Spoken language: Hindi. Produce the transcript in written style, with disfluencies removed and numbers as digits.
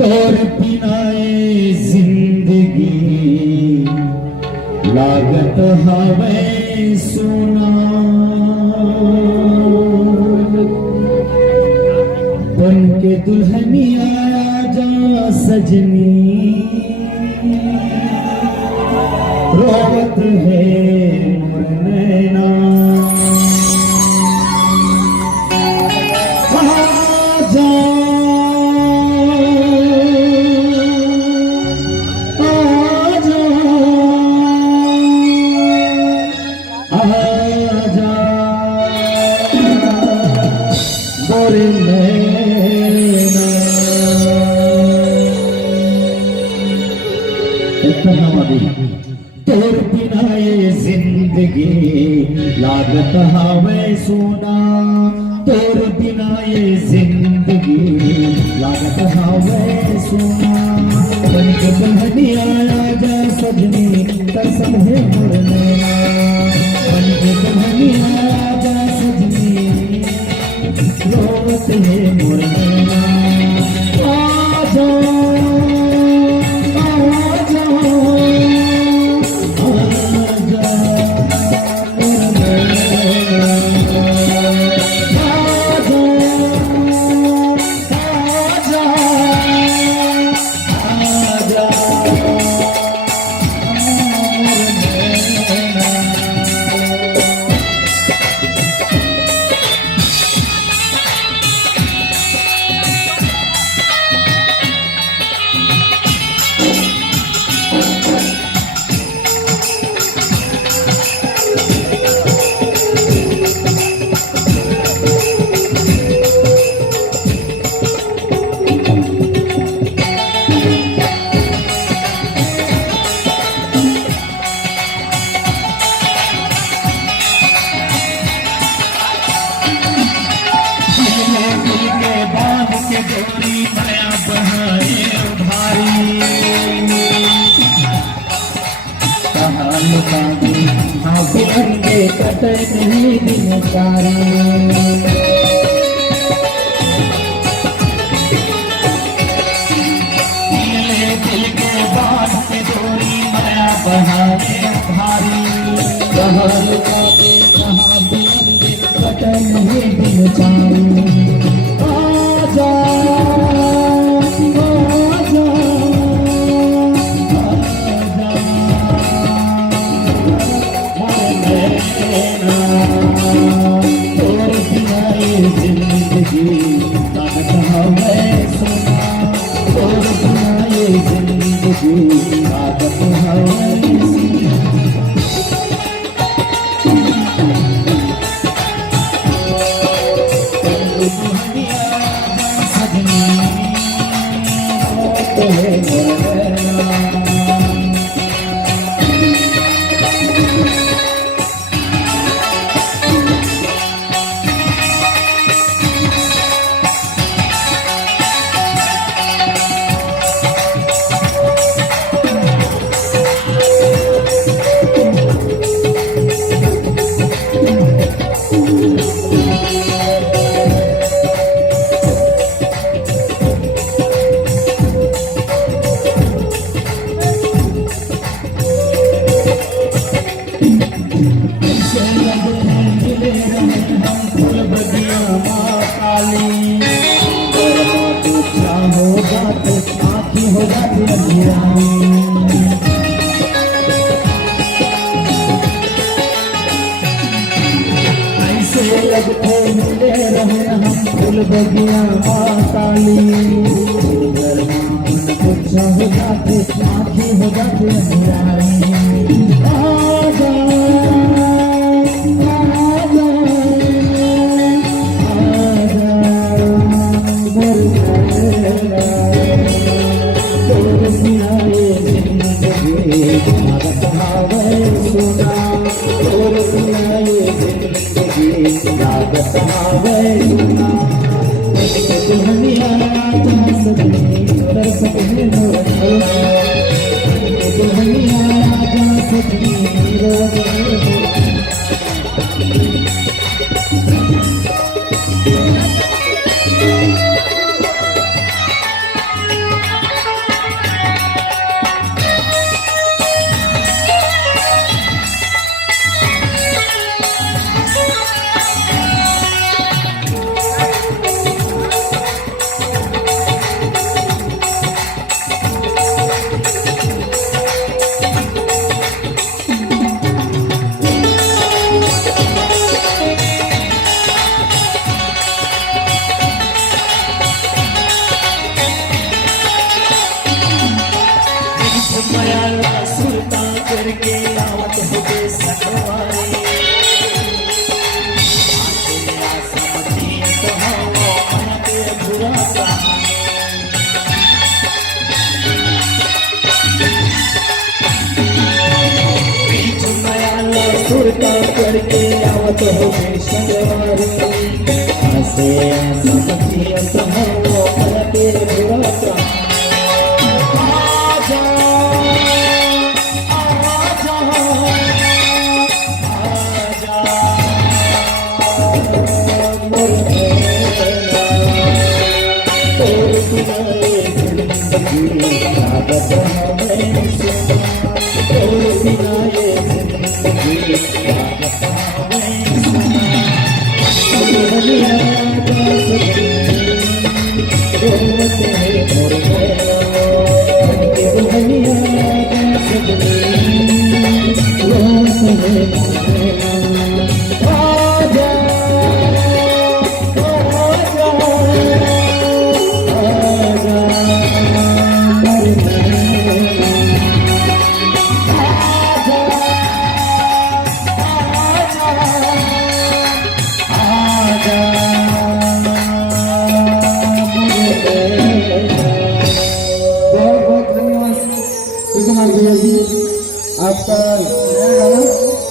तोर बिनाए जिंदगी लागत हवे सुना। बन के दुल्हनिया जा सजनी रोवत है मोर नैना। आजा आजा मोर नैना। तोर बिना ये जिंदगी लागत हवे सोना। तोर बिना ये जिंदगी लागत हवे सोना। बन के दुल्हनिया आजा सजनी तरसम है मोर नैना। बन के दुल्हनिया आजा सजनी रोवत है मोर नैना। आजा डोरी नया बहाए भारी कहाल बागी हाँ बिलंगे कटे नहीं दिन सारी। दिल के बांध के डोरी नया बहाए भारी कहाल बागी हाँ बिलंगे कटे नहीं दिन सारी। हो जाती ऐसे लगते मिले रहे हम फूल बगिया माताली कुछ हो जाते आँखी हो जाती आजा करके आवत होते सटवारे आसमती तो हो मन के बुरा सुरता करके आवत होते सटवारे आसे आसमती तो हो मन के बुरा आपका